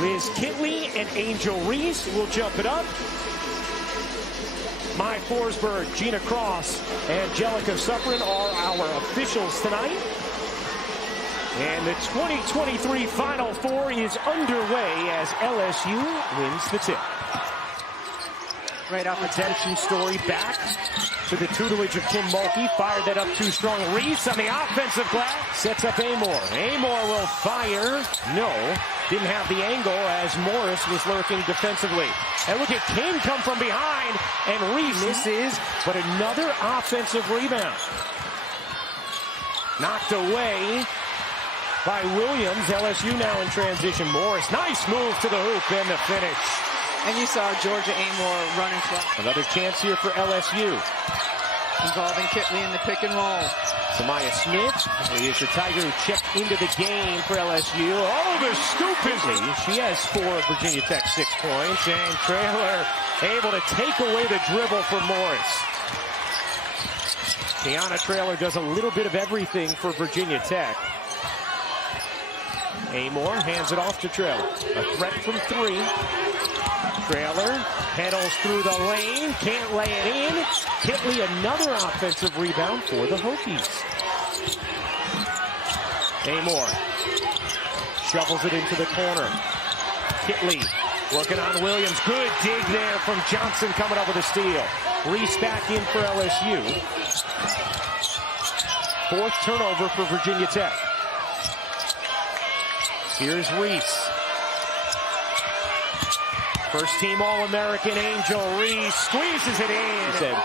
Liz Kitley and Angel Reese will jump it up. Mai Forsberg, Gina Cross, and Angelica Suffren are our officials tonight. And the 2023 Final Four is underway as LSU wins the tip. Right off Redemption story back to the tutelage of Tim Mulkey. Fired that up too strong. Reese on the offensive glass. Sets up Amor. Amor will fire. No. Didn't have the angle as Morris was lurking defensively. And look at King come from behind. And Reese misses, but another offensive rebound. Knocked away by Williams. LSU now in transition. Morris, nice move to the hoop and the finish. And you saw Georgia Amor running front. Another chance here for LSU. Involving Kitley in the pick and roll. Samaya Smith is the Tiger who checked into the game for LSU. Oh, the scoop is me. She has 4 of Virginia Tech 6 points. And Traylor able to take away the dribble from Morris. Tiana Traylor does a little bit of everything for Virginia Tech. Amor hands it off to Traylor. A threat from 3. Traylor pedals through the lane, can't lay it in. Kitley another offensive rebound for the Hokies. Amor shovels it into the corner. Kitley working on Williams. Good dig there from Johnson coming up with a steal. Reese back in for LSU. 4th turnover for Virginia Tech. Here's Reese. First team All-American Angel Reese squeezes it in. Said,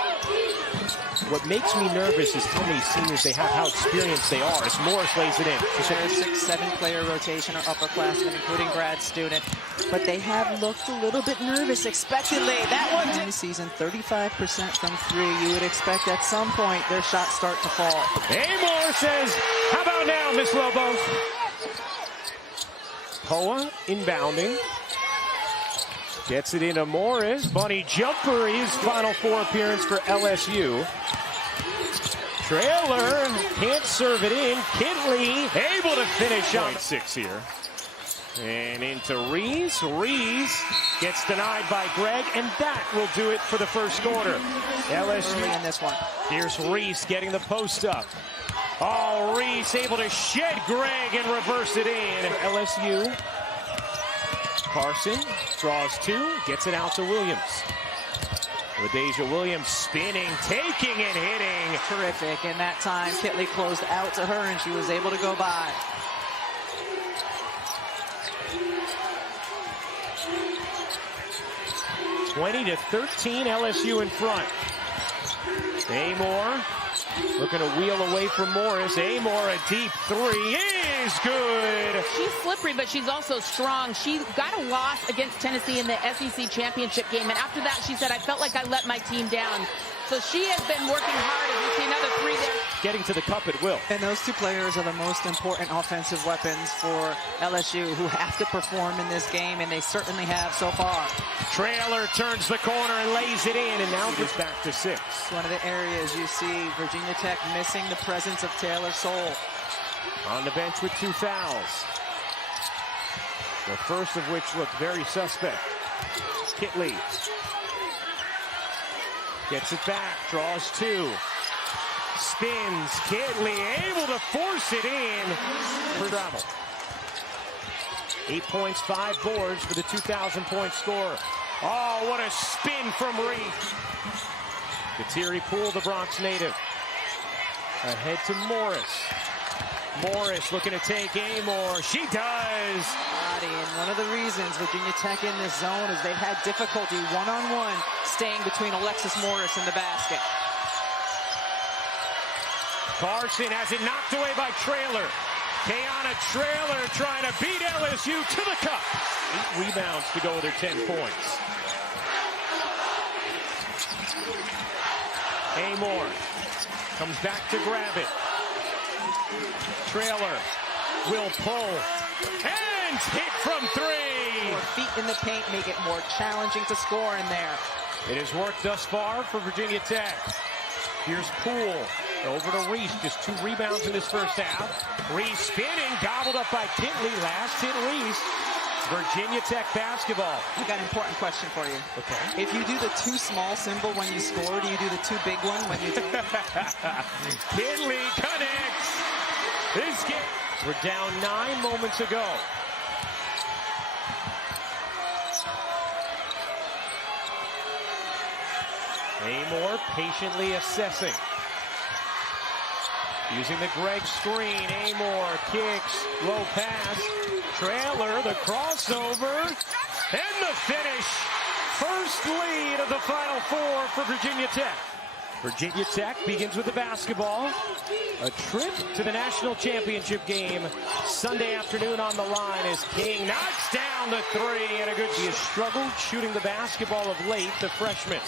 what makes me nervous is how many seniors they have, how experienced they are as Morris lays it in. They're a 6-7 player rotation or upperclassmen, including grad student. But they have looked a little bit nervous, expectedly. That one in the season, 35% from 3. You would expect at some point their shots start to fall. Amor says, how about now, Miss Lobo? Poa inbounding. Gets it into Morris. Bunny jumper, his Final Four appearance for LSU. Traylor can't serve it in. Kitley able to finish on 6 here. And into Reese. Reese gets denied by Greg, and that will do it for the first quarter. LSU in this one. Here's Reese getting the post up. Oh, Reese able to shed Greg and reverse it in. LSU. Carson draws 2, gets it out to Williams. LaDeja Williams spinning, taking and hitting. Terrific, and that time Kitley closed out to her and she was able to go by. (20-13) LSU in front. Amor looking to wheel away from Morris. Amor, a deep 3 is good. She's slippery, but she's also strong. She got a loss against Tennessee in the SEC championship game, and after that she said, I felt like I let my team down. So she has been working hard, and you see another 3 there. Getting to the cup at will. And those 2 players are the most important offensive weapons for LSU who have to perform in this game, and they certainly have so far. Traylor turns the corner and lays it in, and now it's back to 6. One of the areas you see Virginia Tech missing the presence of Taylor Soule. On the bench with 2 fouls. The first of which looked very suspect. Kitley gets it back, draws 2. Spins, Kitley able to force it in for travel. 8 points, 5 boards for the 2,000-point scorer. Oh, what a spin from Reese. Kateri Poole, the Bronx native. Ahead to Morris. Morris looking to take Amor. She does. And one of the reasons Virginia Tech in this zone is they've had difficulty one-on-one staying between Alexis Morris and the basket. Carson has it knocked away by Traylor. Tiana Traylor trying to beat LSU to the cup. 8 rebounds to go with her 10 points. Amor comes back to grab it. Traylor will pull and hit from 3. More feet in the paint make it more challenging to score in there. It has worked thus far for Virginia Tech. Here's Poole over to Reese. Just 2 rebounds in this first half. Reese spinning, gobbled up by Kitley. Last hit Reese. Virginia Tech basketball. I got an important question for you. Okay. If you do the too small symbol when you score, do you do the too big one when you don't? Kinley connects. This game. We're down 9 moments ago. Amor patiently assessing. Using the Greg screen. Amor kicks. Low pass. Trailer. The crossover. And the finish. First lead of the Final Four for Virginia Tech. Virginia Tech begins with the basketball. A trip to the national championship game Sunday afternoon on the line as King knocks down the three. And a good. He has struggled shooting the basketball of late, the freshman.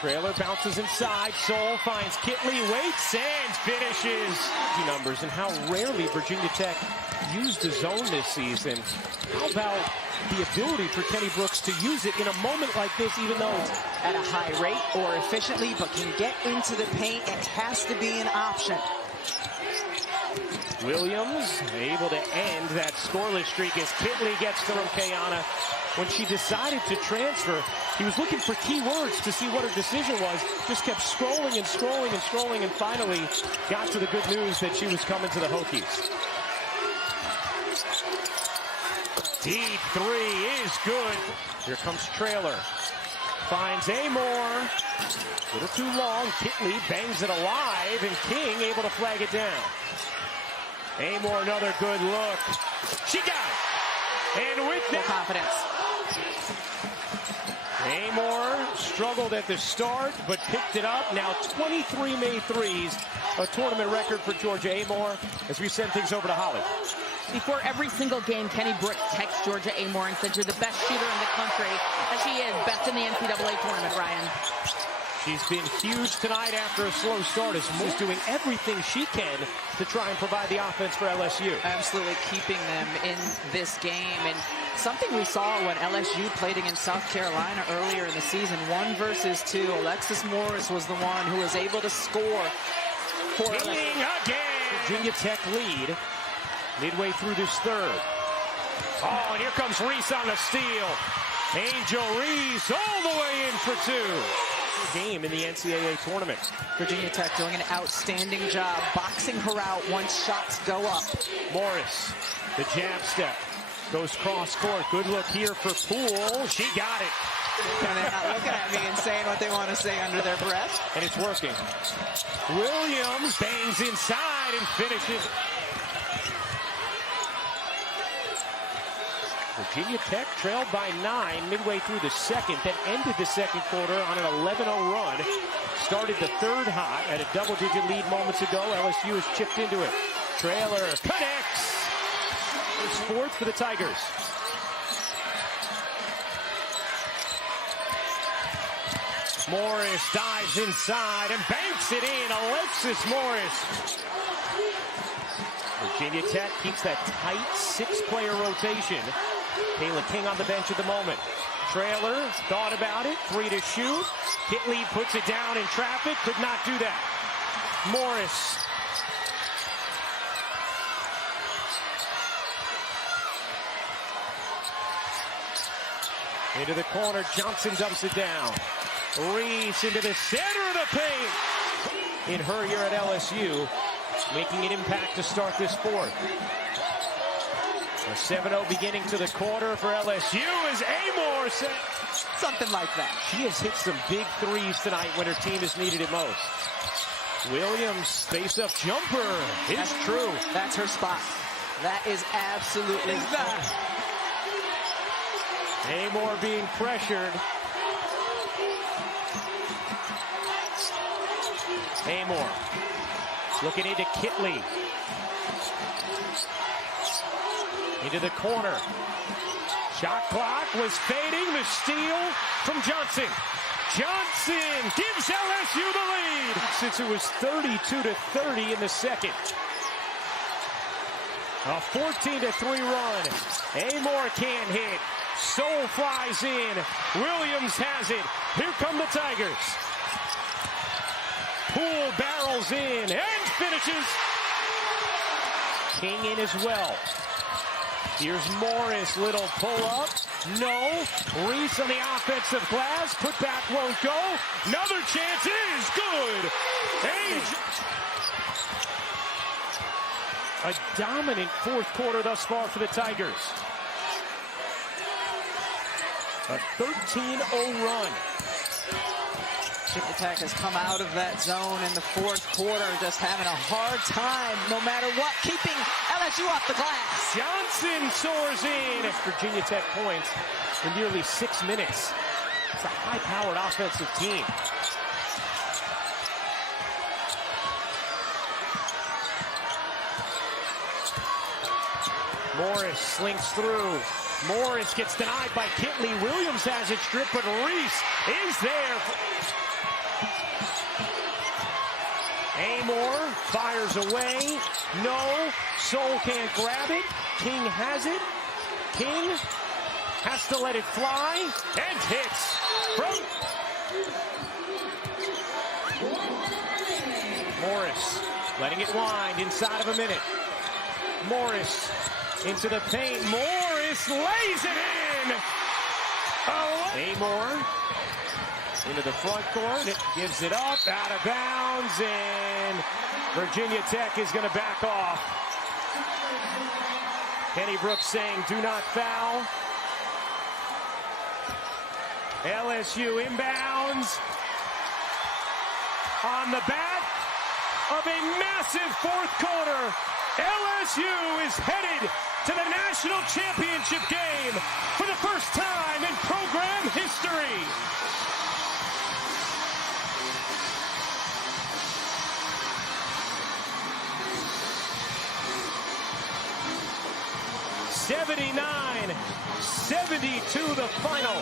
Trailer bounces inside. Soul finds Kitley, waits, and finishes. Numbers and how rarely Virginia Tech used the zone this season. How about the ability for Kenny Brooks to use it in a moment like this, even though it's at a high rate or efficiently, but can get into the paint. It has to be an option. Williams able to end that scoreless streak as Kitley gets to Kayana. When she decided to transfer, he was looking for key words to see what her decision was. Just kept scrolling and scrolling and scrolling, and finally got to the good news that she was coming to the Hokies. Deep three is good. Here comes Trailer. Finds Amor. A little too long. Kitley bangs it alive, and King able to flag it down. Amor, another good look. She got it. And with full confidence. Amor struggled at the start, but picked it up. Now 23 made threes, a tournament record for Georgia. Amor, as we send things over to Holly. Before every single game, Kenny Brooks texts Georgia Amor and says, "You're the best shooter in the country." And she is best in the NCAA tournament, Ryan. She's been huge tonight after a slow start as Moore's doing everything she can to try and provide the offense for LSU. Absolutely keeping them in this game. And something we saw when LSU played against South Carolina earlier in the season, 1 versus 2. Alexis Morris was the one who was able to score for again. Virginia Tech lead midway through this third. Oh, and here comes Reese on the steal. Angel Reese all the way in for 2. Game in the NCAA tournament. Virginia Tech doing an outstanding job boxing her out once shots go up. Morris, the jab step, goes cross court. Good look here for Poole. She got it. And they're not looking at me and saying what they want to say under their breath. And it's working. Williams bangs inside and finishes. Virginia Tech trailed by 9 midway through the second, then ended the second quarter on an 11-0 run. Started the third hot at a double-digit lead moments ago. LSU has chipped into it. Trailer connects. It's 4th for the Tigers. Morris dives inside and banks it in. Alexis Morris. Virginia Tech keeps that tight 6-player rotation. Kayla King on the bench at the moment. Trailer thought about it. 3 to shoot. Kitley puts it down in traffic. Could not do that. Morris. Into the corner. Johnson dumps it down. Reese into the center of the paint. In her year at LSU. Making an impact to start this fourth. A 7-0 beginning to the quarter for LSU as Amor set. Something like that. She has hit some big threes tonight when her team has needed it most. Williams, face-up jumper. It's true. That's her spot. That is absolutely that. Amor being pressured. Amor looking into Kitley. Into the corner. Shot clock was fading. The steal from Johnson. Johnson gives LSU the lead since it was 32-30 in the second. A 14-3 run. Amor can't hit. Soul flies in. Williams has it. Here come the Tigers. Poole barrels in and finishes. King in as well. Here's Morris, little pull-up. No. Reese on the offensive glass. Putback won't go. Another chance is good. A dominant fourth quarter thus far for the Tigers. A 13-0 run. Virginia Tech has come out of that zone in the fourth quarter, just having a hard time, no matter what, keeping LSU off the glass. Johnson soars in. Virginia Tech points in nearly 6 minutes. It's a high-powered offensive team. Morris slinks through. Morris gets denied by Kitley. Williams has it stripped, but Reese is there. Amor fires away. No. Soul can't grab it. King has it. King has to let it fly and hits from Morris, letting it wind inside of a minute. Morris into the paint. Morris lays it in. Amor into the front court. It gives it up, out of bounds, and Virginia Tech is going to back off. Kenny Brooks saying, do not foul. LSU inbounds on the back of a massive fourth quarter. LSU is headed to the national championship game for the first time in program history. (79-72) the final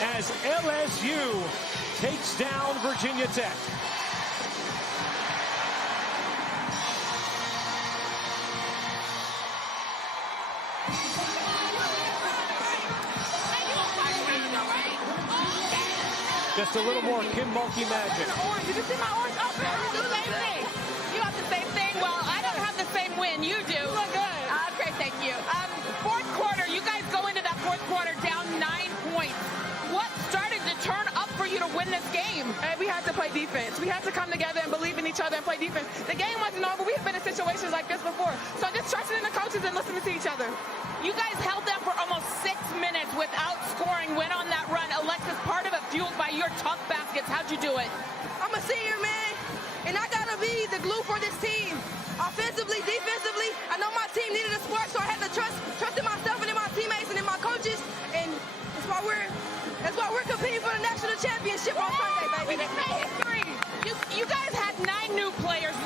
as LSU takes down Virginia Tech. Just a little more Kim Mulkey magic. Did you see my orange outfit? You do the same thing. You have the same thing? Well, I don't have the same win. You do. You look good. Okay, thank you. Fourth quarter, you guys go into that fourth quarter down 9 points. What started to turn up for you to win this game? We had to play defense. We had to come together and believe in each other and play defense. The game wasn't over. We've been in situations like this before. So just trusting in the coaches and listening to each other. You guys held them for almost 6 minutes without scoring, went on that run. Alexis, part of it fueled by your tough baskets. How'd you do it? I'm a senior, man, and I got to be the glue for this team. Offensively, defensively, I know my team needed a spark, so I had to trust in myself and in my teammates and in my coaches, and that's why we're competing for the national championship on Sunday, baby. We just made history. You guys had 9 new players